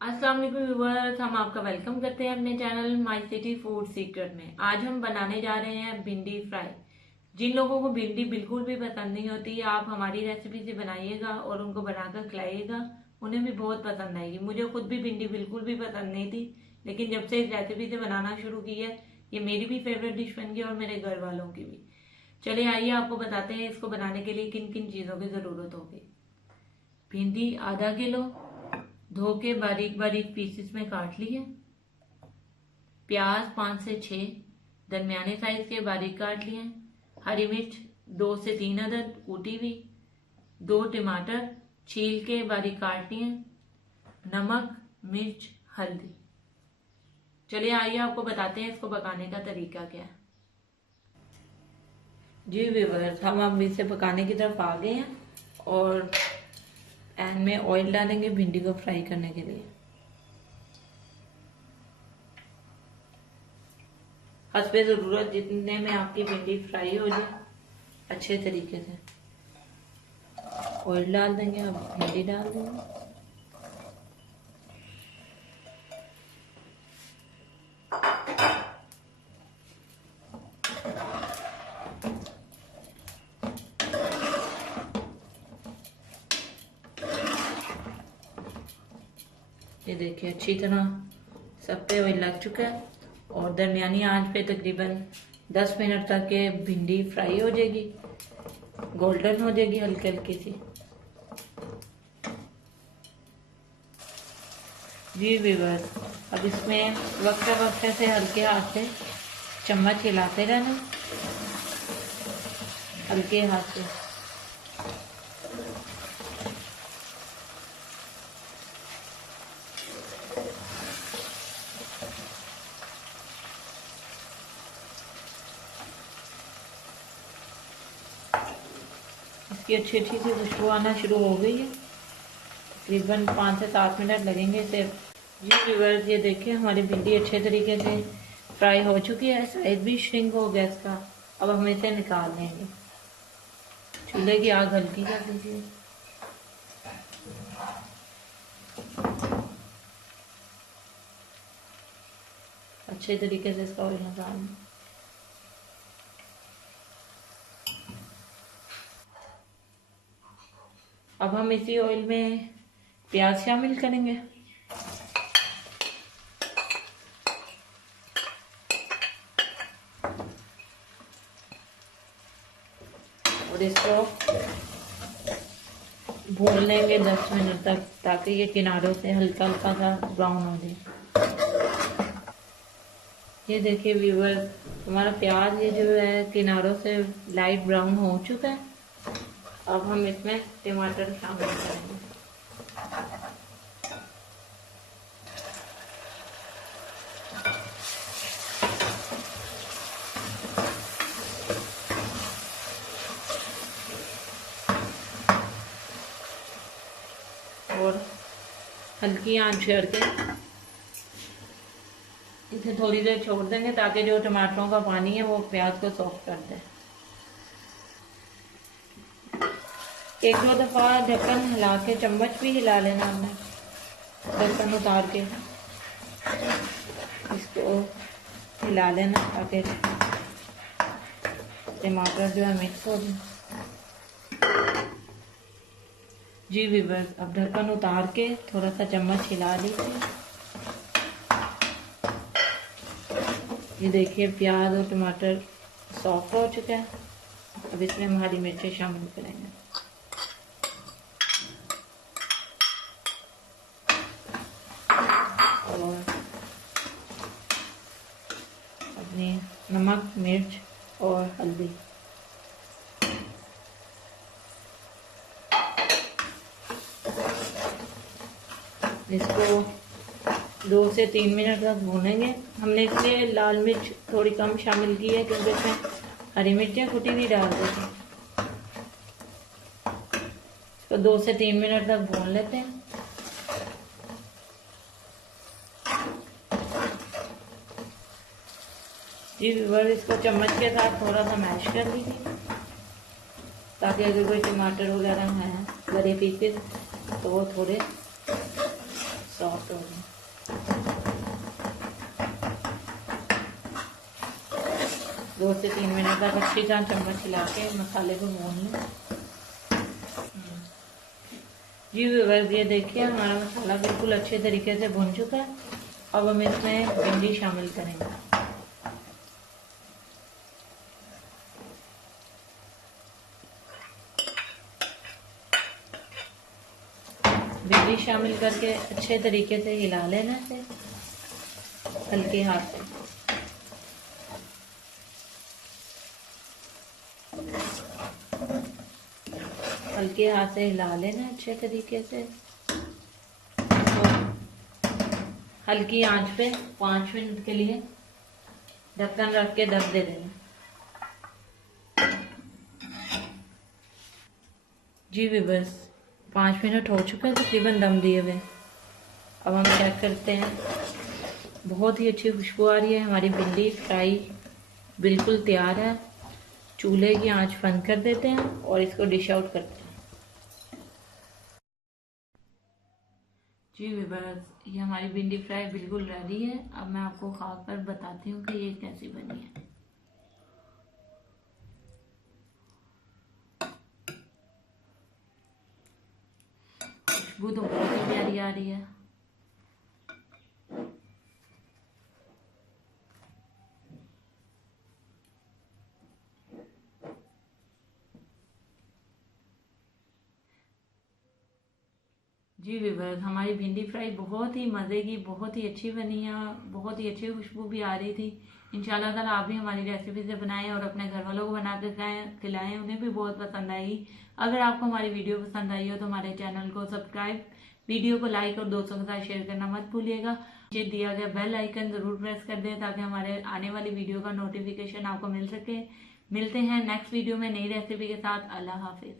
अस्सलाम वालेकुम व्यूअर्स, हम आपका वेलकम करते हैं अपने channel my city food secret में। आज हम बनाने जा रहे हैं भिंडी फ्राई। जिन लोगों को भिंडी बिल्कुल भी पसंद नहीं होती, आप हमारी रेसिपी से बनाइएगा और उनको बनाकर खिलाइएगा, उन्हें भी बहुत पसंद आएगी। मुझे खुद भी भिंडी बिल्कुल भी पसंद नहीं थी, लेकिन जब से इस रेसिपी से बनाना शुरू की है, ये मेरी भी फेवरेट डिश बन गई और मेरे घर वालों की भी। चलिए आइए आपको बताते हैं इसको बनाने के लिए किन किन चीज़ों की ज़रूरत होगी। भिंडी आधा किलो धो के बारीक बारीक पीसेस में काट लिए। प्याज 5 से 6 दरमियाने साइज के बारीक काट लिए। हरी मिर्च 2 से 3 अदद कूटी हुई। 2 टमाटर छील के बारीक काट लिए। नमक, मिर्च, हल्दी। चलिए आइए आपको बताते हैं इसको पकाने का तरीका क्या है। जी व्यूअर्स, हम अब इसे पकाने की तरफ आ गए हैं और पैन में ऑयल डालेंगे भिंडी को फ्राई करने के लिए। हस्बे ज़रूरत जितने में आपकी भिंडी फ्राई हो जाए अच्छे तरीके से, ऑयल डाल देंगे। अब भिंडी डाल देंगे। ये देखिए अच्छी तरह सब पे ऑयल लग चुका है और दरमियानी आंच पे तकरीबन 10 मिनट तक ये भिंडी फ्राई हो जाएगी, गोल्डन हो जाएगी हल्की हल्की सी। जी व्यूअर्स, अब इसमें वक्त से हल्के हाथ से चम्मच हिलाते रहना, हल्के हाथ से। इसकी अच्छी अच्छी सी खुशबू आना शुरू हो गई है। तकरीबन 5 से 7 मिनट लगेंगे इसे। जी व्यूअर्स, ये देखिए हमारी भिंडी अच्छे तरीके से फ्राई हो चुकी है, साइज भी श्रिंक हो गया इसका। अब हम इसे निकाल लेंगे। चूल्हे की आग हल्की कर दीजिए। अच्छे तरीके से इसका ऑयल निकाल। अब हम इसी ऑयल में प्याज शामिल करेंगे। और इसको भून लेंगे 10 मिनट तक, ताकि ये किनारों से हल्का हल्का सा ब्राउन हो जाए। ये देखिए व्यूअर्स, हमारा प्याज ये जो है किनारों से लाइट ब्राउन हो चुका है। अब हम इसमें टमाटर शामिल करेंगे। और हल्की आंच करके इसे थोड़ी देर छोड़ देंगे, ताकि जो टमाटरों का पानी है वो प्याज को सॉफ्ट कर दे। एक दो दफ़ा ढक्कन हिला के, चम्मच भी हिला लेना हमने, ढक्कन उतार के इसको हिला लेना, ताकि टमाटर जो है मिक्स हो जाए। जी व्यूअर्स, अब ढक्कन उतार के थोड़ा सा चम्मच हिला लीजिए। ये देखिए प्याज और टमाटर सॉफ्ट हो चुका है। अब इसमें हम हरी मिर्चें शामिल करेंगे। और अपनी नमक, मिर्च और हल्दी। इसको 2 से 3 मिनट तक भूनेंगे। हमने इसमें लाल मिर्च थोड़ी कम शामिल की है, क्योंकि इसमें हरी मिर्चें कुटी हुई डाल दी थी। इसको 2 से 3 मिनट तक भून लेते हैं। जी व्यूअर्स, इसको चम्मच के साथ थोड़ा सा मैश कर लीजिए, ताकि अगर कोई टमाटर वगैरह हैं बड़े पीसेस तो वो थोड़े सॉफ्ट हो गए। 2 से 3 मिनट तक अच्छी तरह चम्मच हिला के मसाले को भून लें। जी व्यूअर्स, ये देखिए हमारा मसाला बिल्कुल अच्छे तरीके से भुन चुका है। अब हम इसमें भिंडी शामिल करेंगे। भिंडी शामिल करके अच्छे तरीके से हिला लेना है हल्के हाथ से। हल्के हाथ से हिला लेना अच्छे तरीके से। हल्की आंच पे 5 मिनट के लिए ढक्कन रख के दम दे देना। जी व्यूअर्स, 5 मिनट हो चुका है तकरीबन दम दिए हुए। अब हम चेक करते हैं। बहुत ही अच्छी खुशबू आ रही है। हमारी भिंडी फ्राई बिल्कुल तैयार है। चूल्हे की आंच बंद कर देते हैं और इसको डिश आउट करते हैं। जी व्यूअर्स, ये हमारी भिंडी फ्राई बिल्कुल रेडी है। अब मैं आपको खाकर बताती हूँ कि ये कैसी बनी है। खुशबू तो बहुत ही प्यारी आ रही है। जी व्यूअर्स, हमारी भिंडी फ्राई बहुत ही मज़े की, बहुत ही अच्छी बनी है। बहुत ही अच्छी खुशबू भी आ रही थी। इंशाल्लाह ताला आप भी हमारी रेसिपी से बनाएं और अपने घर वालों को बना कर खिलाएं। उन्हें भी बहुत पसंद आएगी। अगर आपको हमारी वीडियो पसंद आई हो तो हमारे चैनल को सब्सक्राइब, वीडियो को लाइक और दोस्तों के साथ शेयर करना मत भूलिएगा। नीचे दिया गया बेल आइकन जरूर प्रेस कर दें ताकि हमारे आने वाली वीडियो का नोटिफिकेशन आपको मिल सके। मिलते हैं नेक्स्ट वीडियो में नई रेसिपी के साथ। अल्लाह हाफिज।